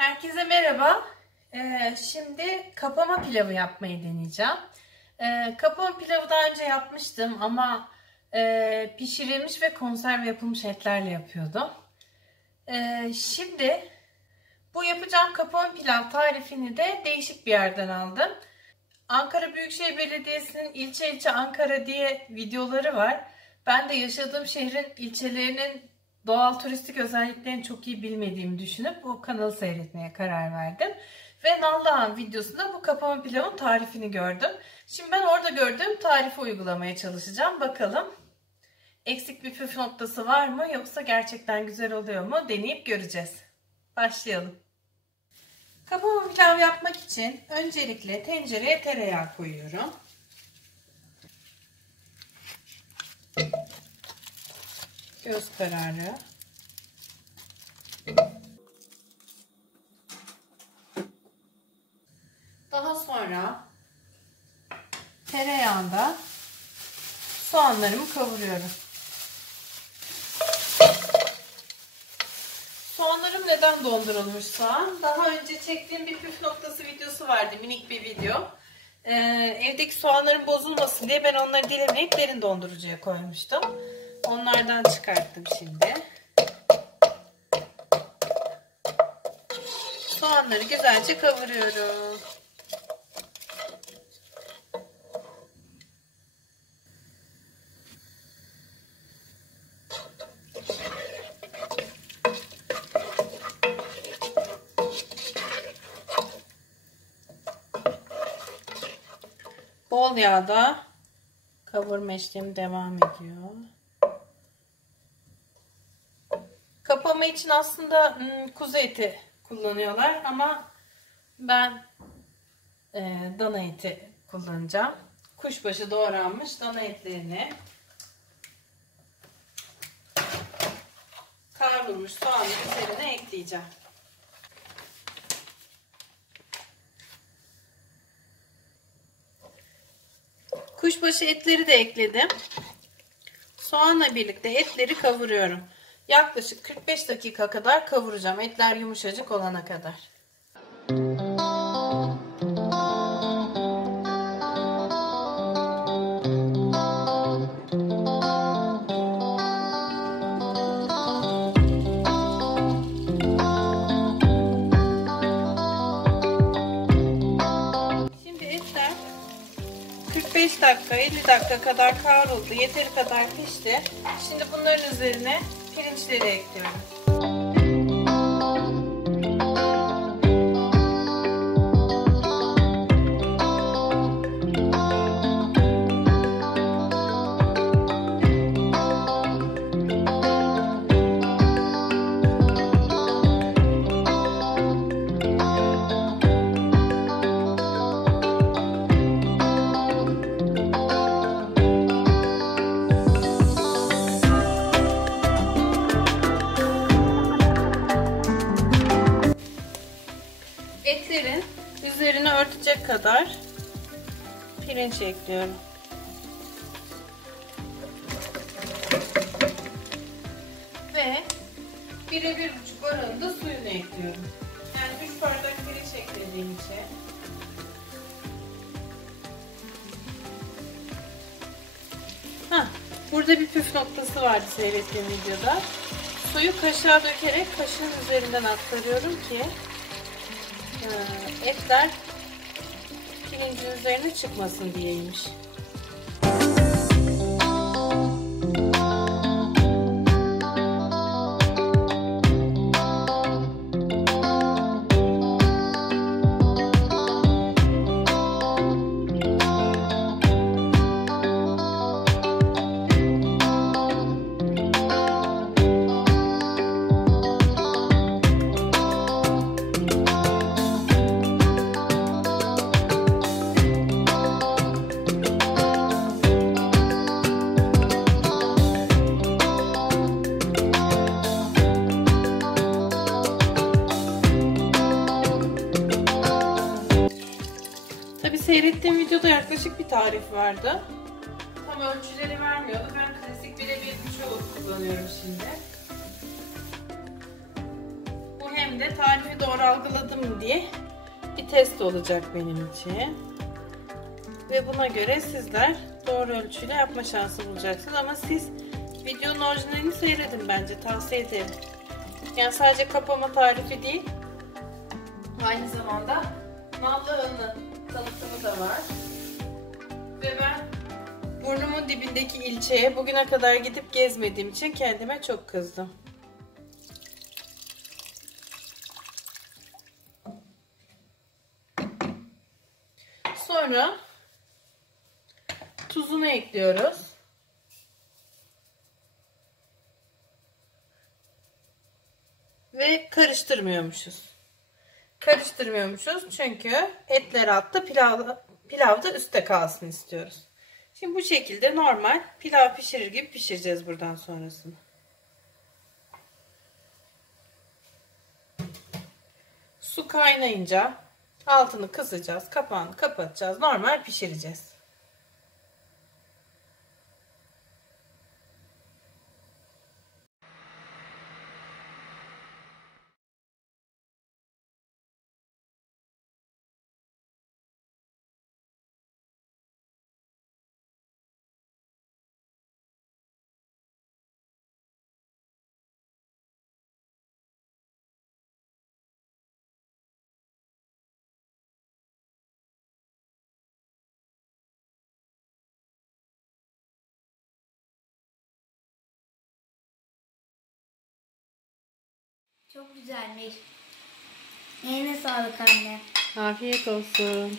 Herkese merhaba. Şimdi kapama pilavı yapmayı deneyeceğim. Kapama pilavı daha önce yapmıştım ama pişirilmiş ve konserve yapılmış etlerle yapıyordum. Şimdi bu yapacağım kapama pilav tarifini de değişik bir yerden aldım. Ankara Büyükşehir Belediyesi'nin ilçe ilçe Ankara diye videoları var. Ben de yaşadığım şehrin ilçelerinin doğal turistik özelliklerini çok iyi bilmediğimi düşünüp bu kanalı seyretmeye karar verdim. Ve Nallıhan videosunda bu kapama pilavın tarifini gördüm. Şimdi ben orada gördüğüm tarifi uygulamaya çalışacağım. Bakalım eksik bir püf noktası var mı yoksa gerçekten güzel oluyor mu deneyip göreceğiz. Başlayalım. Kapama pilav yapmak için öncelikle tencereye tereyağı koyuyorum. Göz kararı. Daha sonra tereyağında soğanlarımı kavuruyorum. Soğanlarım neden dondurulmuşsa, daha önce çektiğim bir püf noktası videosu vardı, minik bir video. Evdeki soğanların bozulmasın diye ben onları dilimleyip derin dondurucuya koymuştum. Onlardan çıkarttım şimdi. Soğanları güzelce kavuruyorum. Bol yağda kavurma işlemi devam ediyor. Kapama için aslında kuzu eti kullanıyorlar ama ben dana eti kullanacağım. Kuşbaşı doğranmış dana etlerini kavrulmuş soğanın üzerine ekleyeceğim. Kuşbaşı etleri de ekledim. Soğanla birlikte etleri kavuruyorum. Yaklaşık 45 dakika kadar kavuracağım. Etler yumuşacık olana kadar. Şimdi etler 45 dakika 50 dakika kadar kavruldu. Yeteri kadar pişti. Şimdi bunların üzerine pirinçleri ekliyorum. Etlerin üzerine örtecek kadar pirinç ekliyorum. Ve 1'e 1,5 oranında suyunu ekliyorum. Yani 3 bardak pirinç eklediğim için. Burada bir püf noktası vardı seyrettiğim videoda. Suyu kaşığa dökerek kaşığın üzerinden aktarıyorum ki etler pirincin üzerine çıkmasın diyeymiş. Seyrettiğim videoda yaklaşık bir tarif vardı. Tam ölçüleri vermiyordu. Ben klasik 1'e 1,5 kullanıyorum şimdi. Bu hem hem de tarifi doğru algıladım mı diye bir test olacak benim için. Ve buna göre sizler doğru ölçüyle yapma şansı bulacaksınız. Ama siz videonun orijinalini seyredin, bence tavsiye ederim. Yani sadece kapama tarifi değil, aynı zamanda Nallıhan'ın tanıtımı da var. Ve ben burnumun dibindeki ilçeye bugüne kadar gidip gezmediğim için kendime çok kızdım. Sonra tuzunu ekliyoruz. Ve karıştırmıyormuşuz. Karıştırmıyormuşuz çünkü etler altta, pilav da üstte kalsın istiyoruz. Şimdi bu şekilde normal pilav pişirir gibi pişireceğiz buradan sonrasını. Su kaynayınca altını kısacağız, kapağını kapatacağız, normal pişireceğiz. Çok güzelmiş. Eline sağlık anne. Afiyet olsun.